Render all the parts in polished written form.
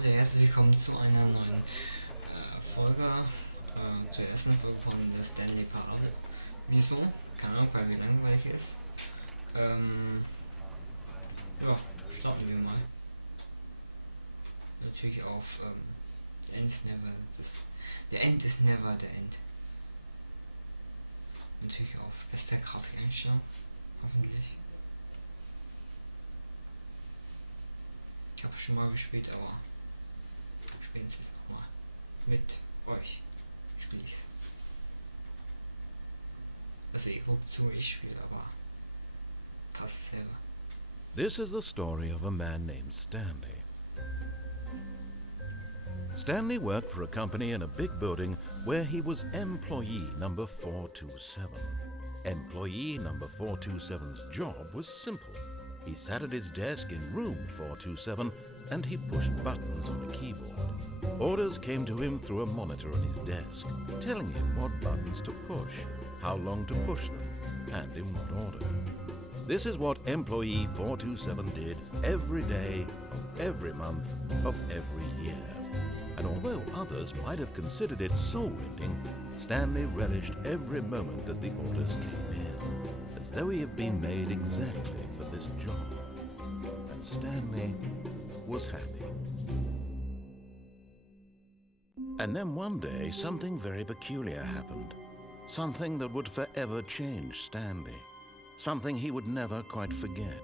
Leute, herzlich willkommen zu einer neuen Folge, zur ersten Folge von der Stanley Parade. Wieso? Keine Ahnung, weil mir langweilig ist. Ja, starten wir mal. Natürlich auf End is never, der End is never the end. Natürlich auf bester Grafikeinstellung, hoffentlich. Ich habe schon mal gespielt, aber spielen es jetzt nochmal mit euch. Spiele ich's. Also ihr guckt zu, ich spiele, aber fast selber. This is the story of a man named Stanley. Stanley worked for a company in a big building where he was employee number 427. Employee number 427's job was simple. He sat at his desk in room 427 and he pushed buttons on a keyboard. Orders came to him through a monitor on his desk, telling him what buttons to push, how long to push them, and in what order. This is what employee 427 did every day of every month of every year. And although others might have considered it soul-rending, Stanley relished every moment that the orders came in, as though he had been made exactly for this job. And Stanley was happy. And then one day, something very peculiar happened. Something that would forever change Stanley. Something he would never quite forget.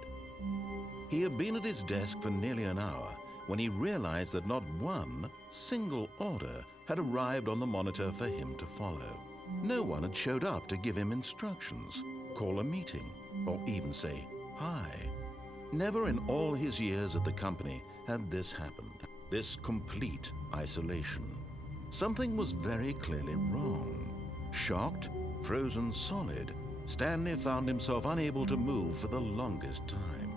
He had been at his desk for nearly an hour when he realized that not one single order had arrived on the monitor for him to follow. No one had showed up to give him instructions, call a meeting, or even say hi. Never in all his years at the company had this happened, this complete isolation. Something was very clearly wrong. Shocked, frozen solid, Stanley found himself unable to move for the longest time.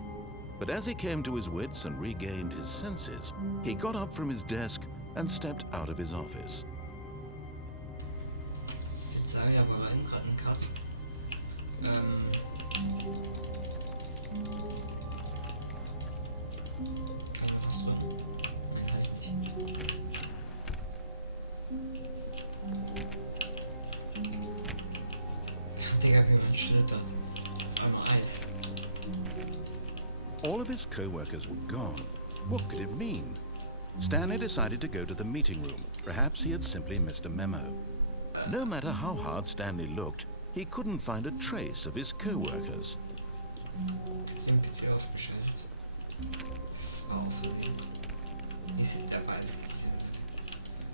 But as he came to his wits and regained his senses, he got up from his desk and stepped out of his office. Jetzt sage ich aber gerade einen Cut. Kann ich was drin? Nein, kann ich nicht. Digga, wie man schlittert. Auf einmal Eis. All of his co-workers were gone. What could it mean? Stanley decided to go to the meeting room. Perhaps he had simply missed a memo. No matter how hard Stanley looked, he couldn't find a trace of his co-workers. Ich hab den PC ausgeschaltet. Das war auch so wie. Wie sieht der weiß nicht.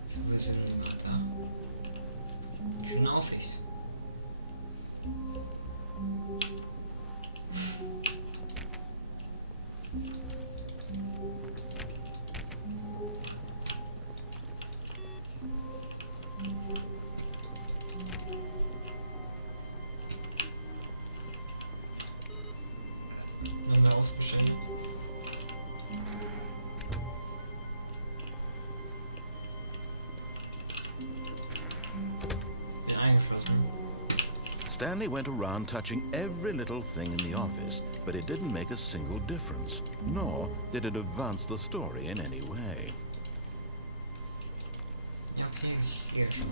So viel Sünde da. Schöne Aussicht. Ausgeschaltet. Bin eingeschlossen. Stanley went around touching every little thing in the office, but it didn't make a single difference, nor did it advance the story in any way. Ja, okay, hier schon.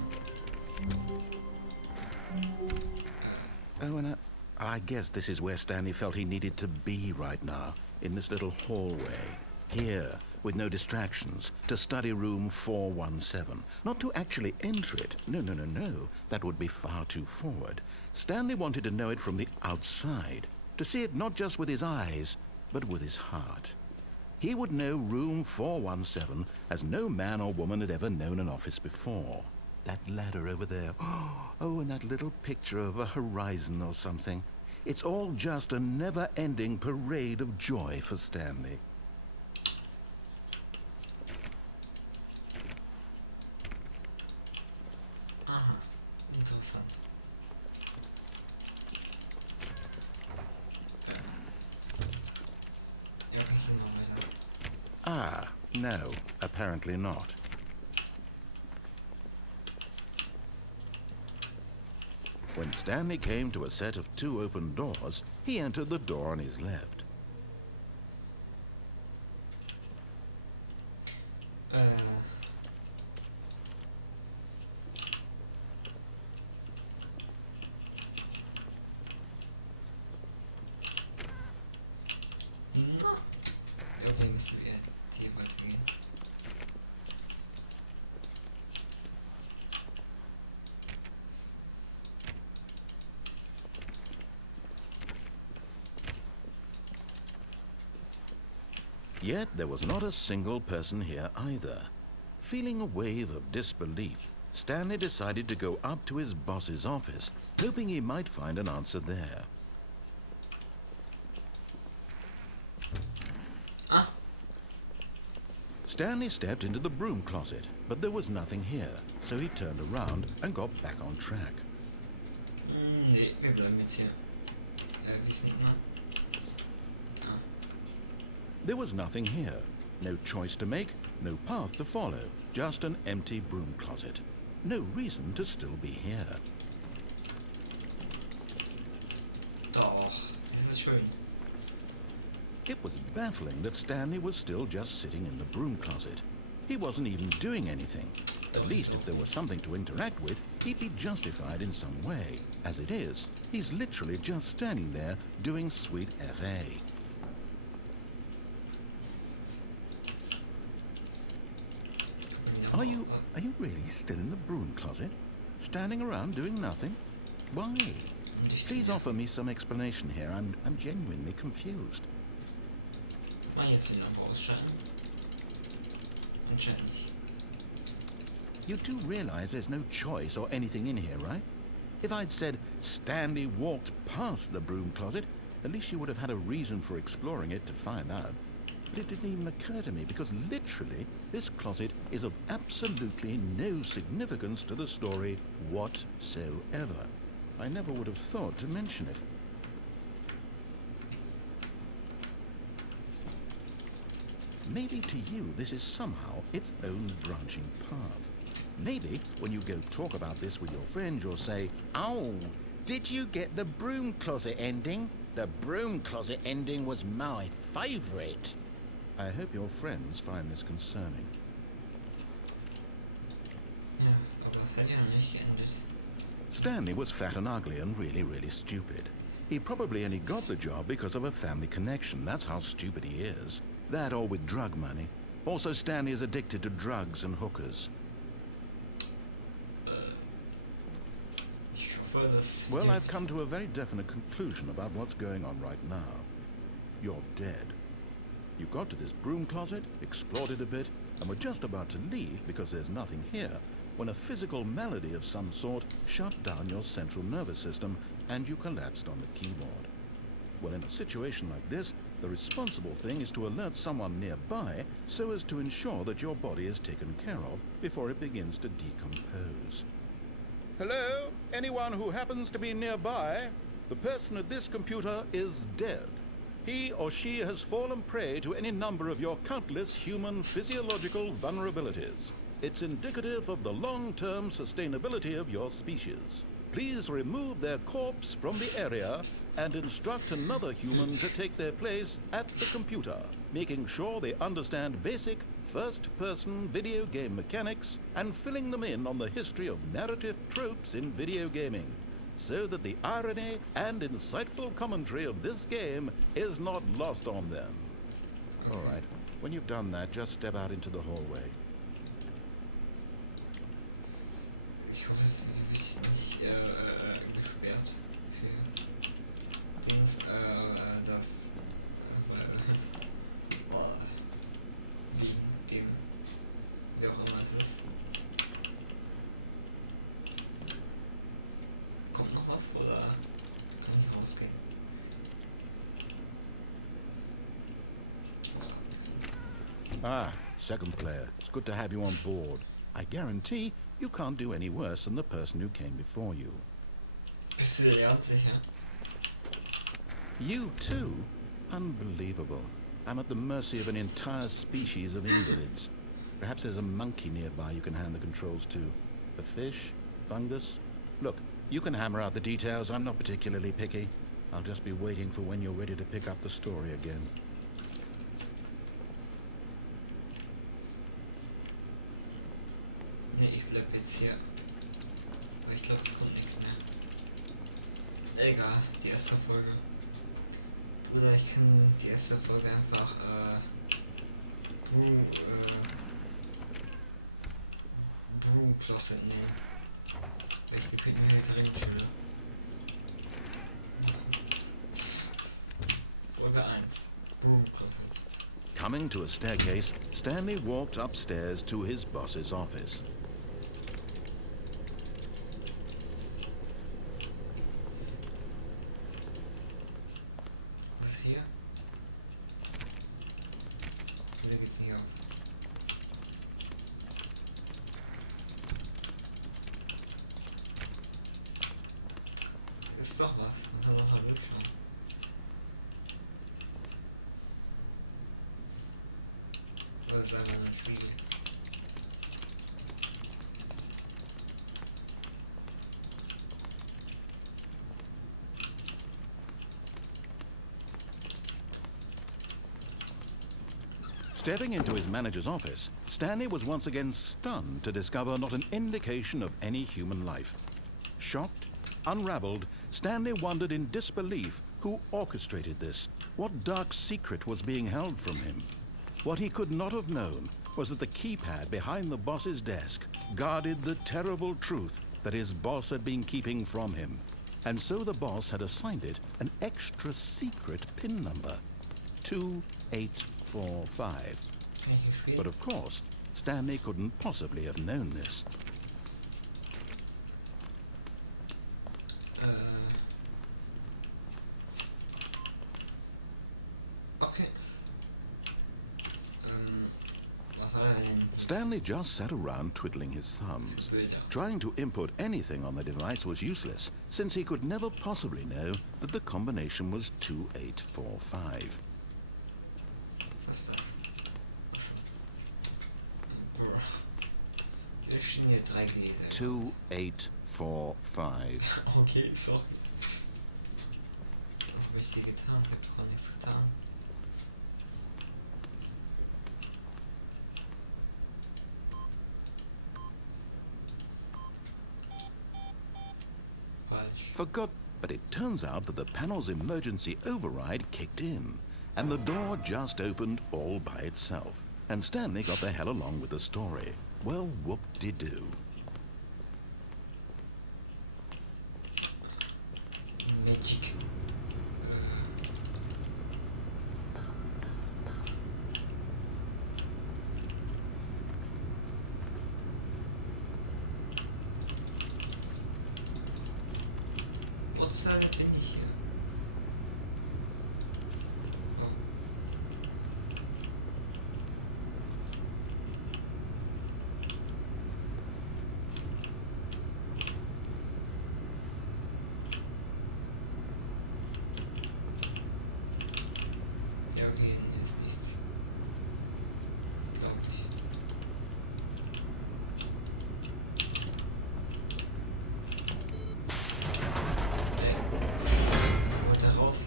Oh, and I guess this is where Stanley felt he needed to be right now, in this little hallway. Here, with no distractions, to study room 417. Not to actually enter it. No. That would be far too forward. Stanley wanted to know it from the outside, to see it not just with his eyes, but with his heart. He would know room 417 as no man or woman had ever known an office before. That ladder over there. Oh, and that little picture of a horizon or something. It's all just a never-ending parade of joy for Stanley. Aha, interessant. Ja, kann ich noch weiter. Ah, no, apparently not. When Stanley came to a set of 2 open doors, he entered the door on his left. Na, irgendwie müssen wir hier weitergehen. Yet there was not a single person here either. Feeling a wave of disbelief, Stanley decided to go up to his boss's office, hoping he might find an answer there. Ah, Stanley stepped into the broom closet, but there was nothing here, so he turned around and got back on track. nee, wir bleiben jetzt hier. Wie sind wir? Ah, There was nothing here. No choice to make, no path to follow, just an empty broom closet. No reason to still be here. doch, das ist schön. It was baffling that Stanley was still just sitting in the broom closet. He wasn't even doing anything. At least if there was something to interact with, he'd be justified in some way. As it is, he's literally just standing there doing sweet FA. Are you really still in the broom closet? Standing around doing nothing? Why? Please offer me some explanation here. I'm genuinely confused. Ah, jetzt den Lampe ausschalten. Anscheinend nicht. You do realize there's no choice or anything in here, right? If I'd said Stanley walked past the broom closet, at least you would have had a reason for exploring it to find out. But it didn't even occur to me because literally this closet is of absolutely no significance to the story whatsoever. I never would have thought to mention it. Maybe to you this is somehow its own branching path. Maybe when you go talk about this with your friend you'll say, "Oh, did you get the broom closet ending? The broom closet ending was my favorite." I hope your friends find this concerning. Ja, aber das hat ja noch nicht geendet. Stanley was fat and ugly and really stupid. He probably only got the job because of a family connection. That's how stupid he is. That or with drug money. Also, Stanley is addicted to drugs and hookers. Ich hoffe, dass... Well, I've come to a very definite conclusion about what's going on right now. You're dead. You got to this broom closet, explored it a bit, and were just about to leave because there's nothing here, when a physical malady of some sort shut down your central nervous system and you collapsed on the keyboard. Well, in a situation like this, the responsible thing is to alert someone nearby so as to ensure that your body is taken care of before it begins to decompose. Hello? Anyone who happens to be nearby? The person at this computer is dead. He or she has fallen prey to any number of your countless human physiological vulnerabilities. It's indicative of the long-term sustainability of your species. Please remove their corpse from the area and instruct another human to take their place at the computer, making sure they understand basic first-person video game mechanics and filling them in on the history of narrative tropes in video gaming, so that the irony and insightful commentary of this game is not lost on them. All right, when you've done that, just step out into the hallway. Ich hoffe, es ist nicht gesperrt für Dings, das wegen dem, wie auch immer es ist. Kommt noch was oder kann ich rausgehen? Ah, second player. It's good to have you on board. I guarantee you can't do any worse than the person who came before you. Bist du dir ganz sicher? You too? Unbelievable. I'm at the mercy of an entire species of invalids. Perhaps there's a monkey nearby you can hand the controls to. A fish? Fungus? Look, you can hammer out the details. I'm not particularly picky. I'll just be waiting for when you're ready to pick up the story again. Ne, ich bleib jetzt hier. Aber ich glaube, es kommt nichts mehr. Egal, die erste Folge. Oder ich kann die erste Folge einfach Brew Closet nehmen. Welche gefällt mir hier drin schön. Folge 1. Brew Closet. Coming to a staircase, Stanley walked upstairs to his boss's office. Was ist hier? Oder geht's nicht auf? Ist doch was. Man kann noch mal durchschauen. Oder ist einfach nur ein Spiegel? Stepping into his manager's office, Stanley was once again stunned to discover not an indication of any human life. Shocked, unraveled, Stanley wondered in disbelief who orchestrated this, what dark secret was being held from him. What he could not have known was that the keypad behind the boss's desk guarded the terrible truth that his boss had been keeping from him. And so the boss had assigned it an extra secret PIN number, 2845. But of course, Stanley couldn't possibly have known this. Okay. Was soll er denn? Stanley just sat around twiddling his thumbs. Trying to input anything on the device was useless, since he could never possibly know that the combination was 2845. Was ist das? Hier stehen hier 3 Gläser. 2845. Okay, sorry. Was habe ich dir getan? Ich hab doch gar nichts getan. Falsch. Forgot, but it turns out that the panel's emergency override kicked in, and the door just opened all by itself. And Stanley got the hell along with the story. Well, whoop-de-doo. Magic. Was bin ich hier? Oh. Ja, okay, hier ist nichts. Glaub ich. Und da raus.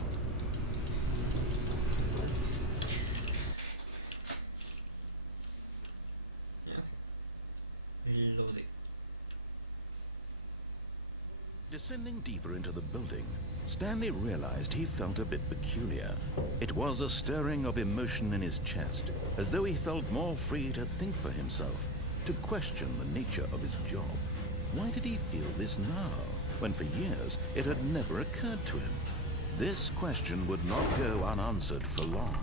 Ja. Loading. Descending deeper into the building, Stanley realized he felt a bit peculiar. It was a stirring of emotion in his chest, as though he felt more free to think for himself, to question the nature of his job. Why did he feel this now, when for years it had never occurred to him? This question would not go unanswered for long.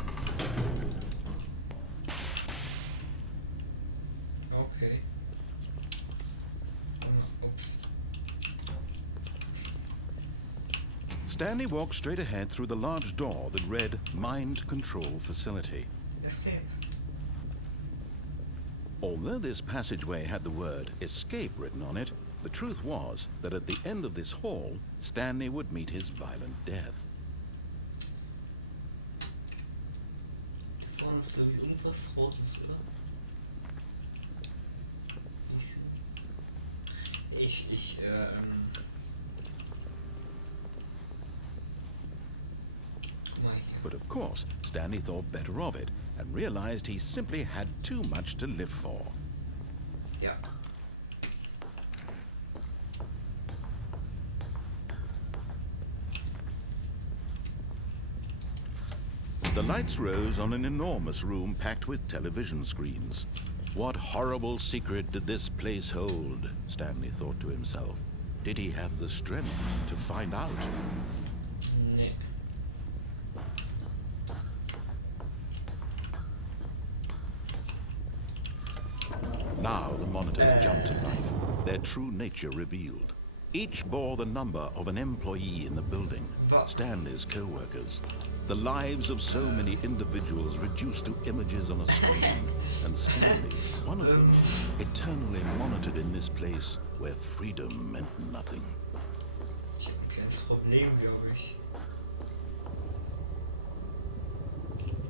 Okay. Oops. Stanley walked straight ahead through the large door that read Mind Control Facility. Escape. Although this passageway had the word escape written on it, the truth was that at the end of this hall, Stanley would meet his violent death. Vorne ist, glaube ich, irgendwas Rotes, oder? Guck mal hier. But of course, Stanley thought better of it and realized he simply had too much to live for. Ja. lights rose on an enormous room packed with television screens. What horrible secret did this place hold? Stanley thought to himself. Did he have the strength to find out? Nee. Now the monitors jumped to life, their true nature revealed. Each bore the number of an employee in the building, Stanley's co-workers. The lives of so many individuals reduced to images on a screen, and Stanley, one of them, eternally monitored in this place where freedom meant nothing. Ich habe ein kleines Problem, glaube ich.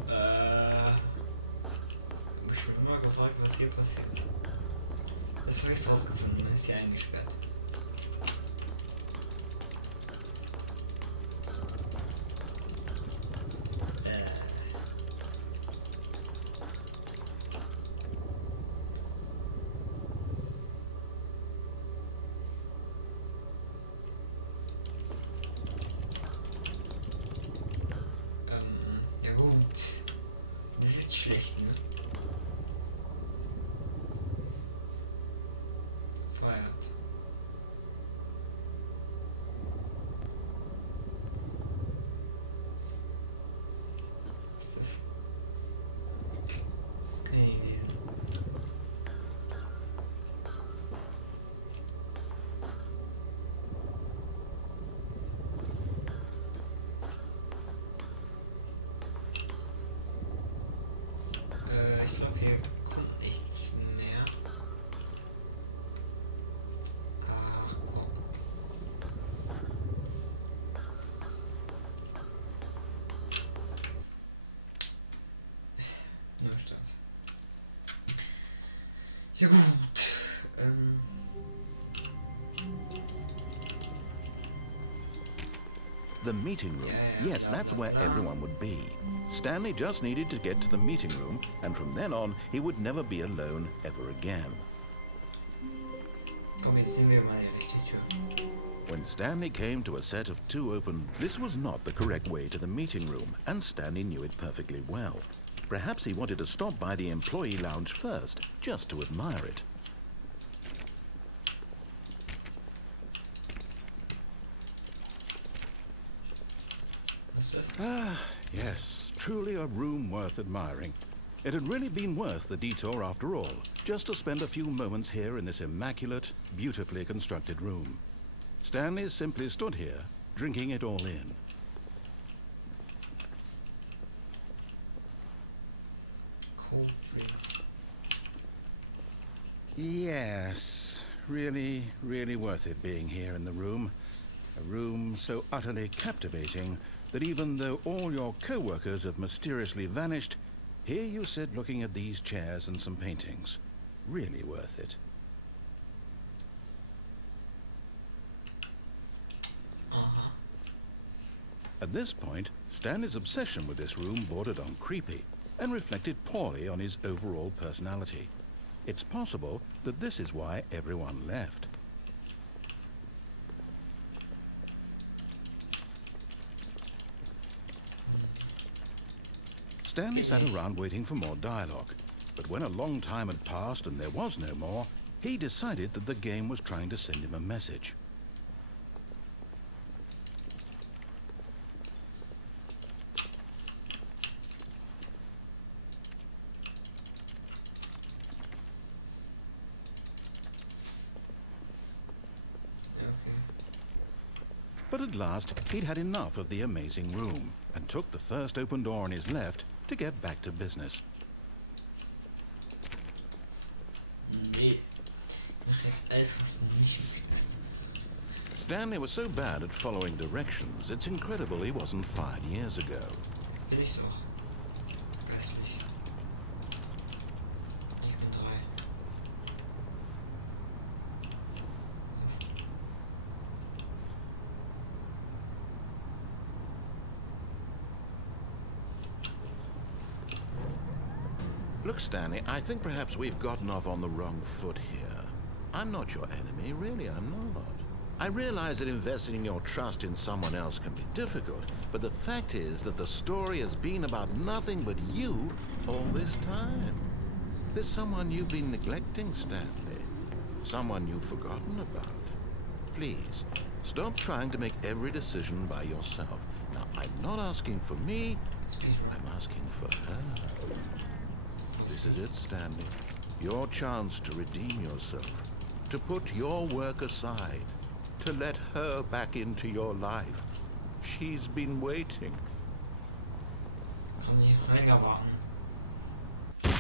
Hab mich schon immer gefragt, was hier passiert. Jetzt habe ich es rausgefunden, man ist hier eingesperrt. Ja gut. Das ist jetzt schlecht, ne? Feiert. Was ist das? Kann ich nicht lesen. Ich glaube, hier kommt nichts mehr. Ach komm. Neustart. Ja gut. The meeting room. Yeah, Yes, blah, that's blah, where blah. everyone would be. Stanley just needed to get to the meeting room, and from then on, he would never be alone ever again. Komm, jetzt sehen wir mal die Tür. When Stanley came to a set of two open, this was not the correct way to the meeting room, and Stanley knew it perfectly well. Perhaps he wanted to stop by the employee lounge first, just to admire it. Was ist das? Ah, yes, truly a room worth admiring. It had really been worth the detour after all, just to spend a few moments here in this immaculate, beautifully constructed room. Stanley simply stood here, drinking it all in. Cold drinks. Yes, really, really worth it being here in the room. A room so utterly captivating that even though all your co-workers have mysteriously vanished, here you sit looking at these chairs and some paintings. Really worth it. At this point, Stanley's obsession with this room bordered on creepy and reflected poorly on his overall personality. It's possible that this is why everyone left. Stanley sat around waiting for more dialogue, but when a long time had passed and there was no more, he decided that the game was trying to send him a message. But at last, he'd had enough of the amazing room and took the first open door on his left to get back to business. Nee. Ich mach jetzt alles, was du nicht willst. Stanley was so bad at following directions, it's incredible he wasn't fired years ago. Bin ich doch. Geistlich. Ich bin 3. Look, Stanley, I think perhaps we've gotten off on the wrong foot here. I'm not your enemy, really, I'm not. I realize that investing your trust in someone else can be difficult, but the fact is that the story has been about nothing but you all this time. There's someone you've been neglecting, Stanley. Someone you've forgotten about. Please, stop trying to make every decision by yourself. Now, I'm not asking for me, I'm asking for her. This is it, Stanley. Your chance to redeem yourself. To put your work aside. To let her back into your life. She's been waiting. Kann sie länger warten.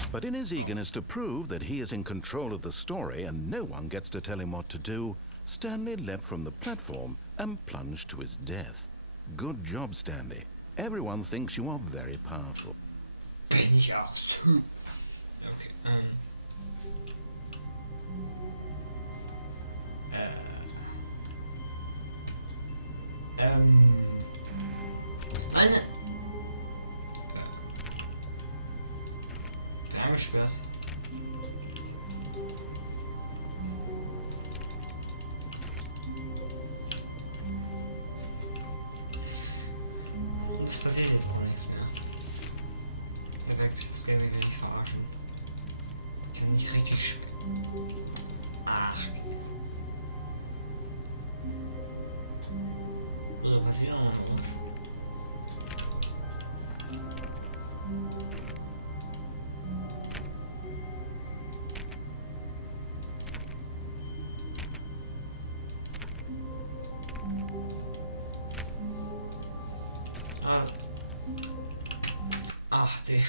But in his eagerness to prove that he is in control of the story and no one gets to tell him what to do, Stanley leapt from the platform and plunged to his death. Good job, Stanley. Everyone thinks you are very powerful. Bin ich auch so. Okay, eine Wärmeschwert. Es passiert jetzt auch nichts mehr. Perfekt, das Game will ich verarschen. Ich kann nicht richtig spielen. Ach. Oder passiert auch noch was? Ach, die.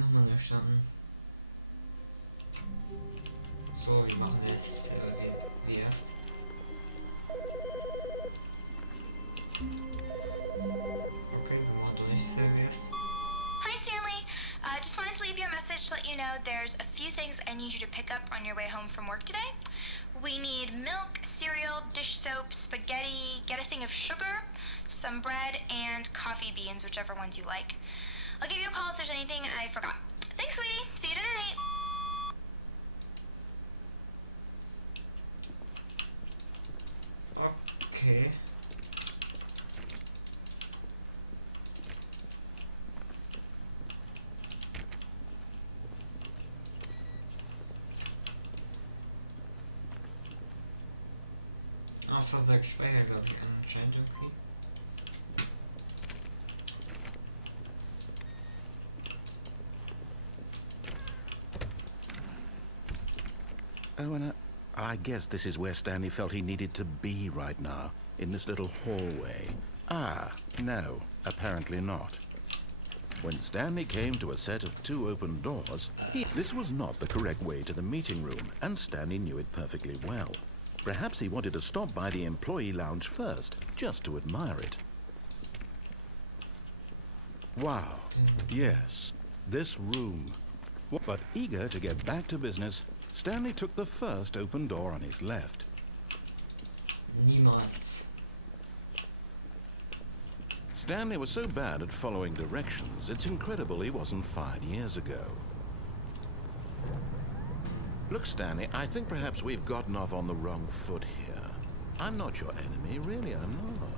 Nochmal neu starten. So, wir machen das wie erst. Okay, wir machen durch Service. Hi, Stanley. Just wanted to leave you a message to let you know there's a few things I need you to pick up on your way home from work today. We need milk, cereal, dish soap, spaghetti, get a thing of sugar, some bread, and coffee beans, whichever ones you like. I'll give you a call if there's anything I forgot. Thanks, sweetie. See you tonight. Okay. Das hat er gespeichert, glaube ich, anscheinend irgendwie. Oh, and I guess this is where Stanley felt he needed to be right now, in this little hallway. Ah, no, apparently not. When Stanley came to a set of 2 open doors, this was not the correct way to the meeting room, and Stanley knew it perfectly well. Perhaps he wanted to stop by the employee lounge first, just to admire it. Wow, yes, this room. But eager to get back to business, Stanley took the first open door on his left. Niemals. Stanley was so bad at following directions, it's incredible he wasn't fired years ago. Look, Stanley, I think perhaps we've gotten off on the wrong foot here. I'm not your enemy, really, I'm not.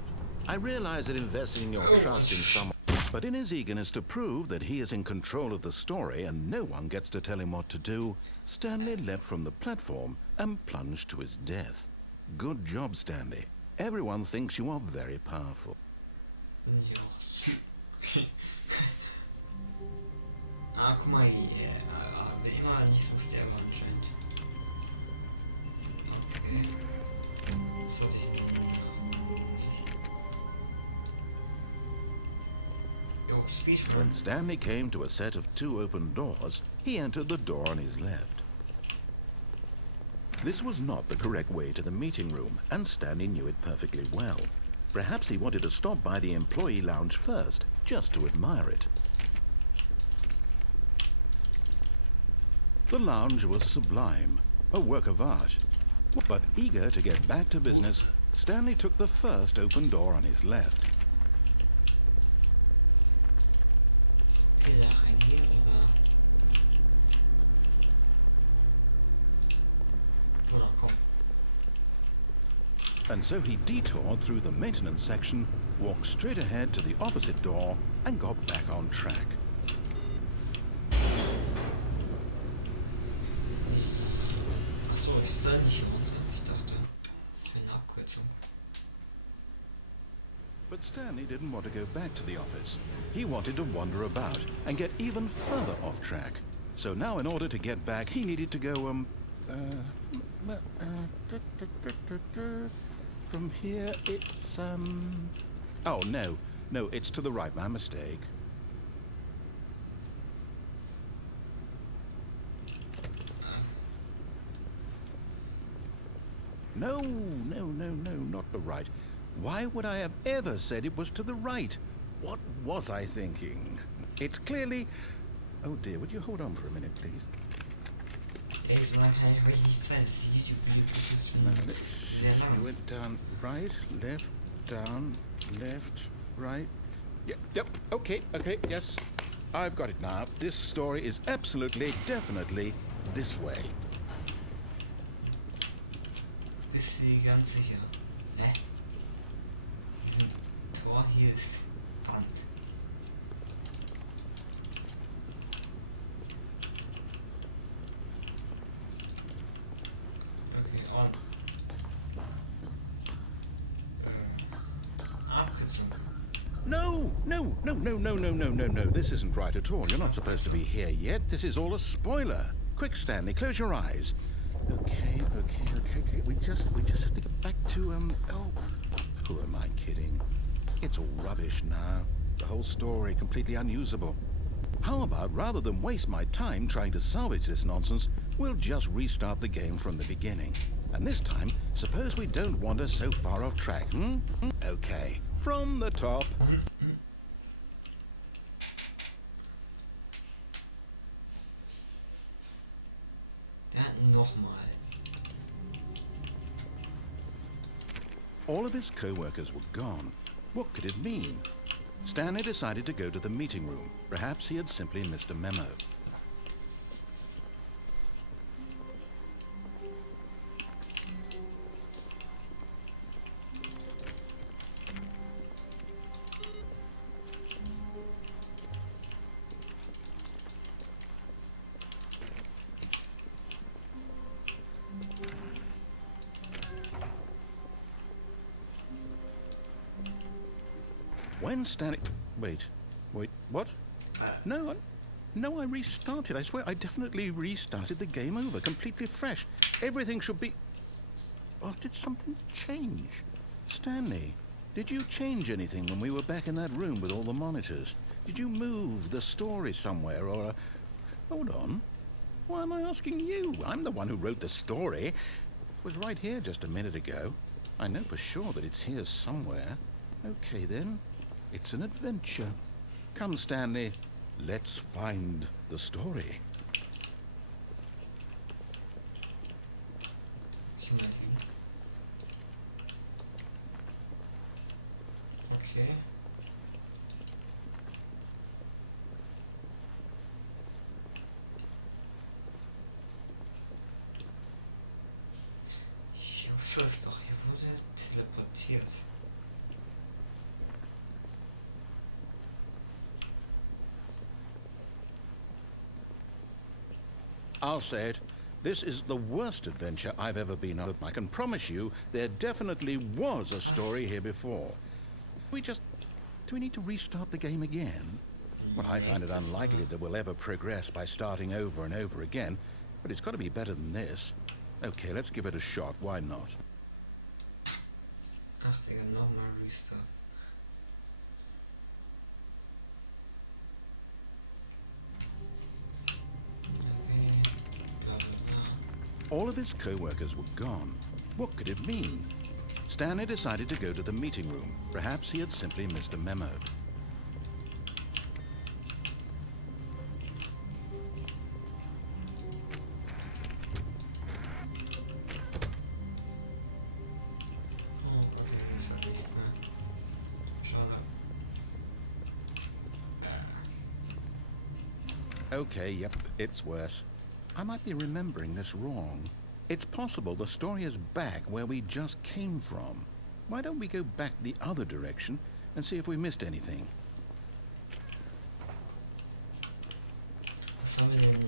I realize that investing your trust in someone... But in his eagerness to prove that he is in control of the story and no one gets to tell him what to do, Stanley leapt from the platform and plunged to his death. Good job, Stanley. Everyone thinks you are very powerful. Ja, so. Okay. Ah, guck mal, wer immer nicht so sterben anscheinend. Okay. Das hat sich When Stanley came to a set of 2 open doors, he entered the door on his left. This was not the correct way to the meeting room, and Stanley knew it perfectly well. Perhaps he wanted to stop by the employee lounge first, just to admire it. The lounge was sublime, a work of art. But eager to get back to business, Stanley took the first open door on his left. Will da reingehen oder? Oder komm. And so he detoured through the maintenance section, walked straight ahead to the opposite door, and got back on track. Achso, ich soll nicht runter. Ich dachte, das wäre eine Abkürzung. But Stanley didn't want to go back to the office. He wanted to wander about and get even further off track. So now in order to get back, he needed to go, from here it's, oh, no, it's to the right, my mistake. No, not the right. Why would I have ever said it was to the right? What was I thinking? It's clearly... Oh dear, would you hold on for a minute, please? Ey, so lange kann ich nicht Zeit, das YouTube-Video No, let's see. You went down, right, left, right. Yep, okay, yes. I've got it now. This story is absolutely, definitely this way. Bist du dir ganz sicher? Hä? Diesem Tor hier ist Wand. Okay, on. Abkürzung. No. This isn't right at all. You're not supposed to be here yet. This is all a spoiler. Quick, Stanley, close your eyes. Okay. We just have to get back to, oh, who am I kidding? It's all rubbish now. The whole story completely unusable. How about, rather than waste my time trying to salvage this nonsense, we'll just restart the game from the beginning. And this time, suppose we don't wander so far off track, hmm? Okay, from the top. Nochmal. All of his co-workers were gone. What could it mean? Stanley decided to go to the meeting room. Perhaps he had simply missed a memo. When Stanley... Wait, what? No, I restarted. I swear, I definitely restarted the game over, completely fresh. Everything should be... Oh, did something change? Stanley, did you change anything when we were back in that room with all the monitors? Did you move the story somewhere, or... Hold on. Why am I asking you? I'm the one who wrote the story. It was right here just a minute ago. I know for sure that it's here somewhere. Okay, then. It's an adventure. Come, Stanley. Let's find the story. Okay. Ich wusste es doch, hier wurde teleportiert. I'll say it. This is the worst adventure I've ever been on. I can promise you there definitely was a story here before. Do we need to restart the game again? Well, I find it unlikely that we'll ever progress by starting over and over again, but it's got to be better than this. Okay, let's give it a shot. Why not? Ach, Digga, nochmal Restart. All of his co-workers were gone. What could it mean? Stanley decided to go to the meeting room. Perhaps he had simply missed a memo. Okay, yep, it's worse. I might be remembering this wrong. It's possible the story is back where we just came from. Why don't we go back the other direction and see if we missed anything? Was haben wir denn?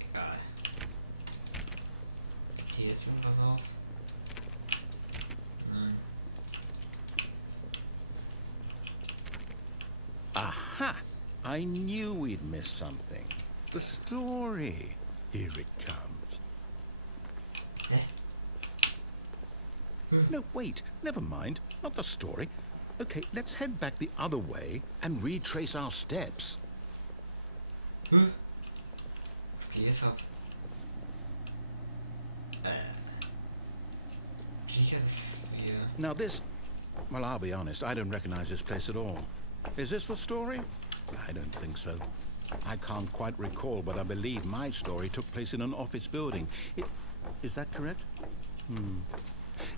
Egal. Habt ihr jetzt irgendwas auf? Nein. Aha! I knew we'd miss something. The story. Here it comes. No, wait. Never mind. Not the story. Okay, let's head back the other way and retrace our steps. Was geht jetzt ab? Sicher, dass wir... Now this... Well, I'll be honest. I don't recognize this place at all. Is this the story? I don't think so. I can't quite recall, but I believe my story took place in an office building. Is that correct?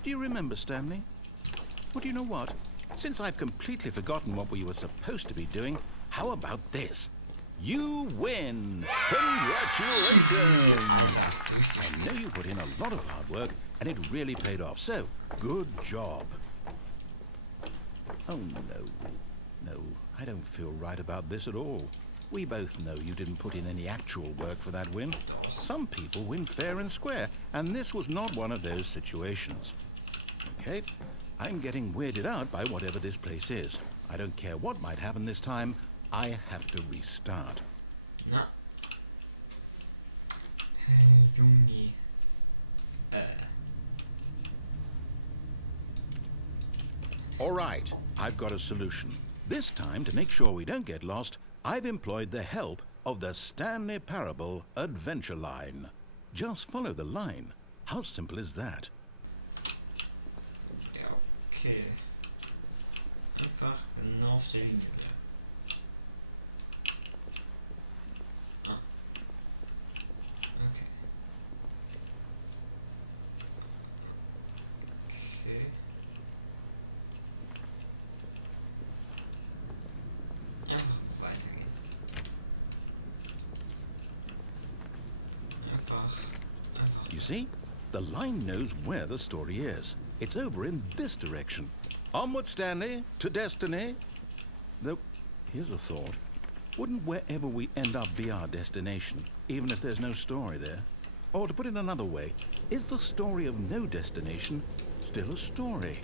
Do you remember, Stanley? Well, do you know what? Since I've completely forgotten what we were supposed to be doing, how about this? You win! Congratulations! I know you put in a lot of hard work, and it really paid off, so good job. Oh, no. No, I don't feel right about this at all. We both know you didn't put in any actual work for that win. Some people win fair and square, and this was not one of those situations. Okay, I'm getting weirded out by whatever this place is. I don't care what might happen this time. I have to restart. Na. Junge. All right, I've got a solution. This time, to make sure we don't get lost, I've employed the help of the Stanley Parable Adventure Line. Just follow the line. How simple is that? Ja, okay. Einfach genau auf der Linie bleiben. Ah. Okay. Okay. Einfach weitergehen. Einfach. You see? The line knows where the story is. It's over in this direction. Onward, Stanley, to destiny. Though, here's a thought. Wouldn't wherever we end up be our destination, even if there's no story there? Or to put it another way, is the story of no destination still a story?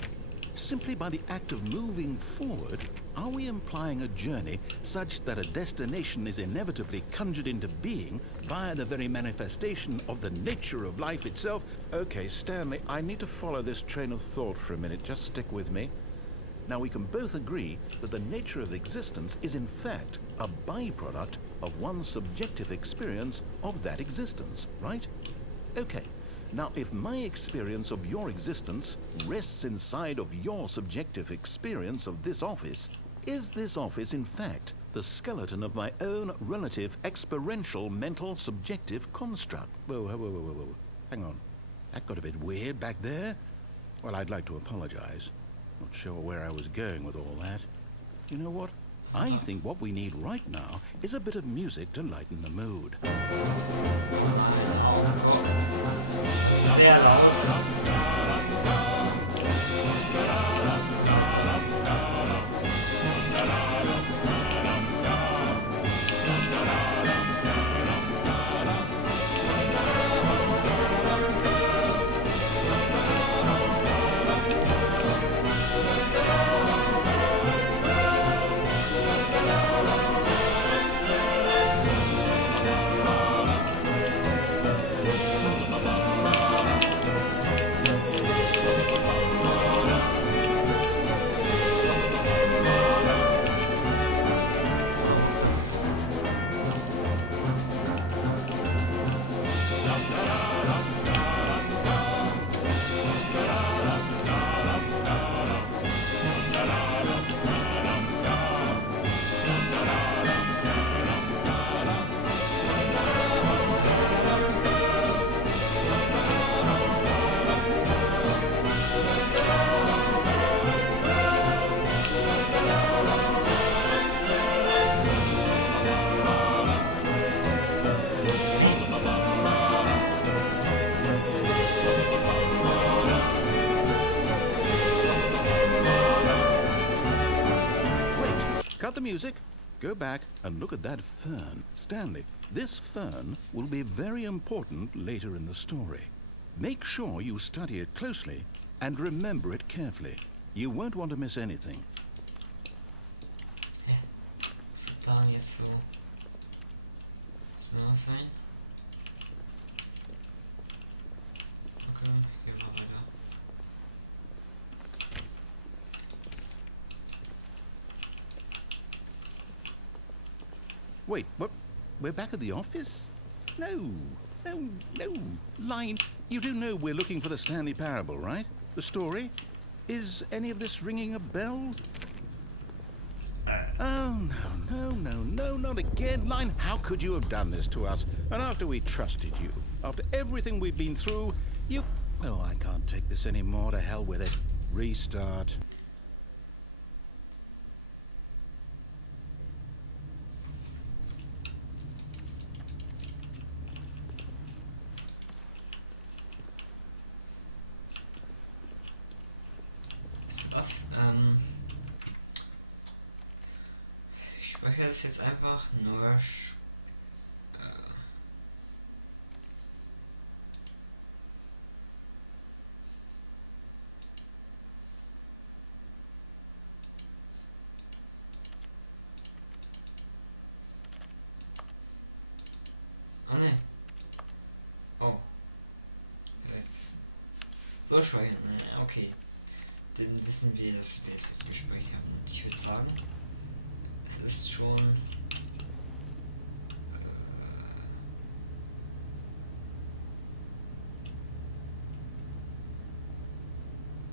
Simply by the act of moving forward, are we implying a journey such that a destination is inevitably conjured into being via the very manifestation of the nature of life itself? Okay, Stanley, I need to follow this train of thought for a minute. Just stick with me. Now, we can both agree that the nature of existence is in fact a byproduct of one's subjective experience of that existence, right? Okay. Now, if my experience of your existence rests inside of your subjective experience of this office, is this office, in fact, the skeleton of my own relative experiential mental subjective construct? Whoa. Hang on. That got a bit weird back there. Well, I'd like to apologize. Not sure where I was going with all that. You know what? I think what we need right now is a bit of music to lighten the mood. Sehr laut. the music. Go back and look at that fern. Stanley, this fern will be very important later in the story. Make sure you study it closely and remember it carefully. You won't want to miss anything. Hä? Was wird daran jetzt so besonders sein? Okay, gehen wir weiter. Wait, what? We're back at the office? No. Line, you do know we're looking for the Stanley Parable, right? The story? Is any of this ringing a bell? Oh, no, not again. Line, how could you have done this to us? And after we trusted you, after everything we've been through, you... Oh, I can't take this anymore. To hell with it. Restart. Was? Ich speichere das jetzt einfach neuer Ah ne. Oh. Jetzt. So speichern. Okay. Dann wissen wir, dass wir es jetzt gespeichert haben. Und ich würde sagen, es ist schon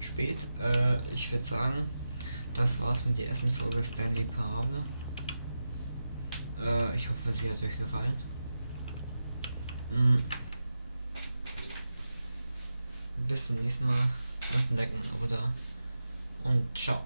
spät. Ich würde sagen, das war's mit der ersten Folge Stanley Parable. Ich hoffe, sie hat euch gefallen. Bis zum nächsten Mal. Lasst ein Like und ein Abo da. Und ciao.